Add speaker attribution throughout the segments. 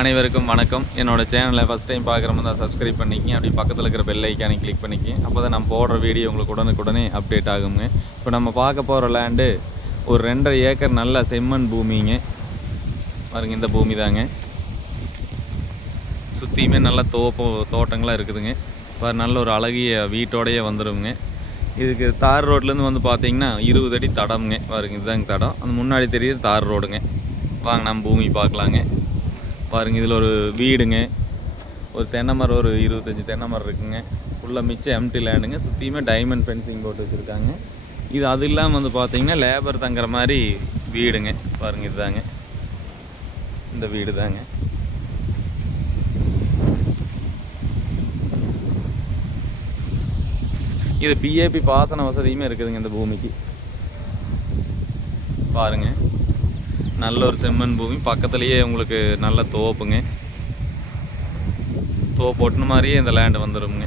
Speaker 1: அனைவருக்கும் வணக்கம். என்னோடய சேனலை ஃபஸ்ட் டைம் பார்க்குறவங்க தான் சப்ஸ்கிரைப் பண்ணிக்கிங்க. அப்படி பக்கத்தில் இருக்கிற பெல் ஐக்கானே கிளிக் பண்ணிக்கங்க. அப்போ தான் நம்ம போடுற வீடியோ உங்களுக்கு உடனுக்குடனே அப்டேட் ஆகுங்க. இப்போ நம்ம பார்க்க போகிற லேண்டு ஒரு ரெண்டரை ஏக்கர் நல்ல செம்மண் பூமிங்க. பாருங்க இந்த பூமி தாங்க. சுற்றியுமே நல்ல தோப்பு தோட்டங்களாக இருக்குதுங்க. பாரு நல்ல ஒரு அழகிய வீட்டோடையே வந்துடுங்க இதுக்கு தார் ரோட்லேருந்து வந்து பார்த்தீங்கன்னா இருபது அடி தடம்ங்க. பாருங்க இதுதாங்க தடம். அந்த முன்னாடி தெரியுது தார் ரோடுங்க வாங்க நம்ம பூமி பார்க்கலாங்க. பாருங்க இதில் ஒரு வீடுங்க. ஒரு தென்னை மரம் ஒரு இருபத்தஞ்சி தென்னை மரம் இருக்குங்க. ஃபுல்லாக மிச்சம் எம்டி லேண்டுங்க சுற்றியுமே டைமண்ட் ஃபென்சிங் போட்டு வச்சுருக்காங்க. இது அது இல்லாமல் வந்து பார்த்தீங்கன்னா லேபர் தங்குற மாதிரி வீடுங்க. பாருங்க இதுதாங்க. இந்த வீடு தாங்க இது பிஏபி பாசன வசதியுமே இருக்குதுங்க இந்த பூமிக்கு. பாருங்கள் நல்ல ஒரு செம்மண் பூமி. பக்கத்துலேயே உங்களுக்கு நல்ல தோப்புங்க. தோப்பு ஒட்டின மாதிரியே இந்த லேண்டு வந்துடுங்க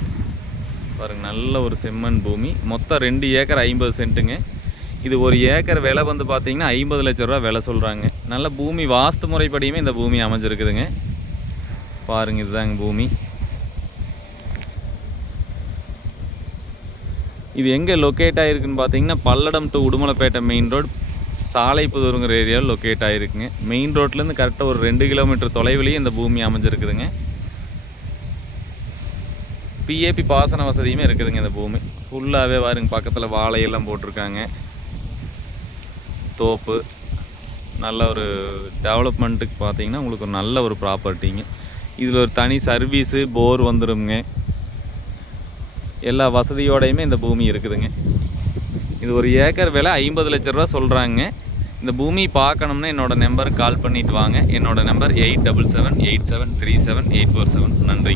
Speaker 1: பாருங்க நல்ல ஒரு செம்மண் பூமி. மொத்தம் ரெண்டு ஏக்கர் ஐம்பது சென்ட்டுங்க. இது ஒரு ஏக்கர் விலை வந்து பார்த்தீங்கன்னா ஐம்பது லட்ச ரூபா விலை சொல்கிறாங்க நல்ல பூமி வாஸ்து முறைப்படியுமே இந்த பூமி அமைஞ்சிருக்குதுங்க. பாருங்க இதுதாங்க பூமி. இது எங்கே லொக்கேட் ஆகிருக்குன்னு பார்த்தீங்கன்னா Palladam to Udumalaipettai main road சாலைப்புதூருங்கிற ஏரியாவில் லொக்கேட் ஆகிருக்குங்க மெயின் ரோட்லேருந்து கரெக்டாக ஒரு ரெண்டு கிலோமீட்டர் தொலைவிலேயே இந்த பூமி அமைஞ்சிருக்குதுங்க. பிஏபி பாசன வசதியுமே இருக்குதுங்க இந்த பூமி. ஃபுல்லாகவே பாருங்க பக்கத்தில் வாழையெல்லாம் போட்டிருக்காங்க. தோப்பு. நல்ல ஒரு டெவலப்மெண்ட்டுக்கு பார்த்தீங்கன்னா உங்களுக்கு ஒரு நல்ல ஒரு ப்ராப்பர்ட்டிங்க இதில் ஒரு தனி சர்வீஸு போர் வந்துடுங்க எல்லா வசதியோடையுமே இந்த பூமி இருக்குதுங்க. இது ஒரு ஏக்கர் விலை ஐம்பது லட்ச ரூபா சொல்கிறாங்க இந்த பூமி பார்க்கணும்னா என்னோடய நம்பருக்கு கால் பண்ணிட்டு வாங்க. என்னோட number eight double seven eight seven three seven eight four seven. நன்றி.